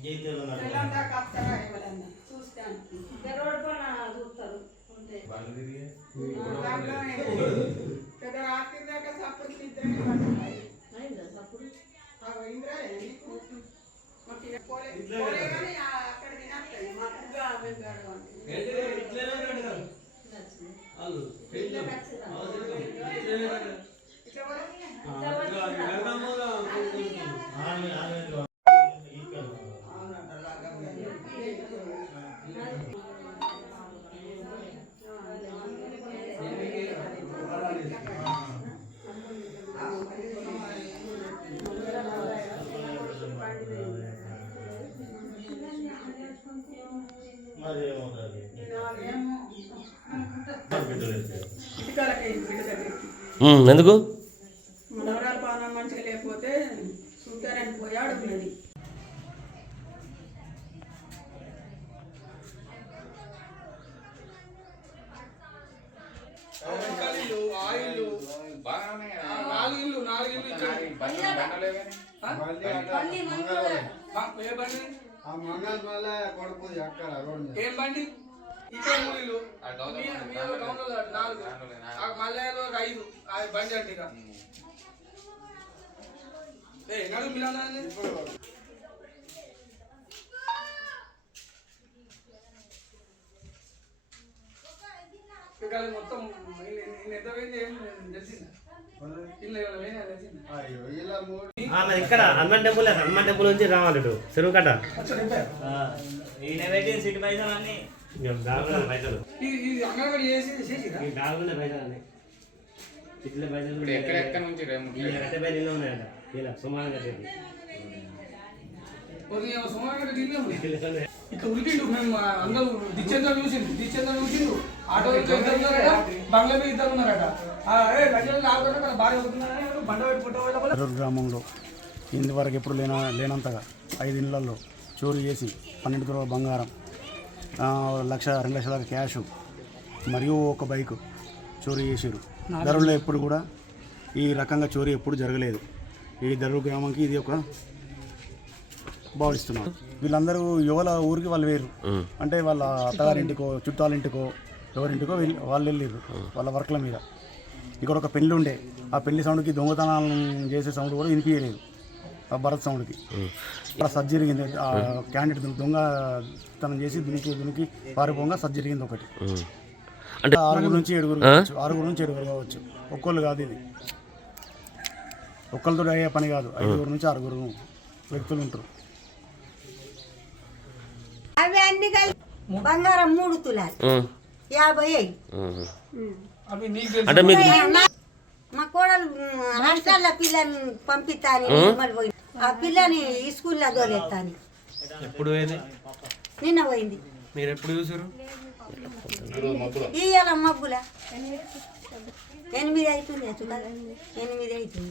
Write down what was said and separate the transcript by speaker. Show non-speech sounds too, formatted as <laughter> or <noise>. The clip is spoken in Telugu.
Speaker 1: తెలంగాణ కప్తారా ఎవరన్నా? చూస్తాను. దాంట్లో పెద్ద రాత్రి దాకా సప్పుడు నిద్రనే
Speaker 2: ఎందుకు?
Speaker 3: ఏ బండి?
Speaker 4: అక్కడ రోడ్
Speaker 3: ఏం నాలుగు. ఐదు. అంటే ఏ నడు ఇక్కడ మొత్తం ఎంత పోయింది? ఏం తెలిసిందా?
Speaker 2: ఇక్కడ హనుమాన్ టెంపుల్ హనుమాన్ టెంపుల్ నుంచి రావాలి చెరువు కట్ట.
Speaker 3: సుమారుగా ఇక్కడ ఉరికిండు మేము అందరూ దిచ్చేంద్ర చూసిండు దిచ్చేంద్ర చూసిండు. ఆటో ఇద్దరు ఉన్నారట బంగ్లా మీద ఇద్దరు ఉన్నారట.
Speaker 5: గ్రామంలో ఇంతవరకు ఎప్పుడు లేన లేనంతగా ఐదు ఇళ్ళలో చోరీ చేసి పన్నెండు కిలోల బంగారం లక్ష రెండు లక్షల దాకా క్యాష్ మరియు ఒక బైక్ చోరీ చేశారు ధరలో ఎప్పుడు కూడా ఈ రకంగా చోరీ ఎప్పుడు జరగలేదు. ఈ ధరూరు గ్రామంకి ఇది ఒక భావిస్తున్నారు. <laughs> వీళ్ళందరూ యువల ఊరికి వాళ్ళు వేరు. అంటే వాళ్ళ అత్తగారింటికో చుట్టాలింటికో ఎవరింటికో వీళ్ళు- వాళ్ళు వెళ్ళారు వాళ్ళ వర్క్ల మీద. ఇక్కడ ఒక పెళ్ళి ఉండే ఆ పెళ్ళి సౌండ్కి దొంగతనాలు చేసే సౌండ్ కూడా వినిపించలేదు ఆ భరత్ సౌండ్కి. అక్కడ సర్జ్ జరిగింది ఆ క్యాండిడేట్ దొంగతనం చేసి దునికి దునికి పారిపోగా సర్జ్ జరిగింది ఒకటి.
Speaker 2: అంటే
Speaker 5: ఆరుగురు నుంచి ఏడుగురు కావచ్చు ఆరుగురు నుంచి ఏడుగురు కావచ్చు. ఒక్కళ్ళు కాదు ఇది. ఒక్కరితో అయ్యే పని కాదు ఐదుగురు నుంచి ఆరుగురు వ్యక్తులు ఉంటారు.
Speaker 6: అన్ని కలిపి బంగారం మూడు తులాలు. యాభై
Speaker 2: అంటే మీకు
Speaker 6: మా కోడలు హాస్టల్లో పిల్లని పంపిస్తాను ఆ? పిల్లని స్కూల్లో దోలెత్తాను
Speaker 2: ఎప్పుడు పోయింది?
Speaker 6: నిన్న పోయింది.
Speaker 2: మీరు ఎప్పుడు చూసారు
Speaker 6: ఇయ్యాల మబ్బుల. ఎనిమిది అవుతుంది ఎనిమిది అవుతుంది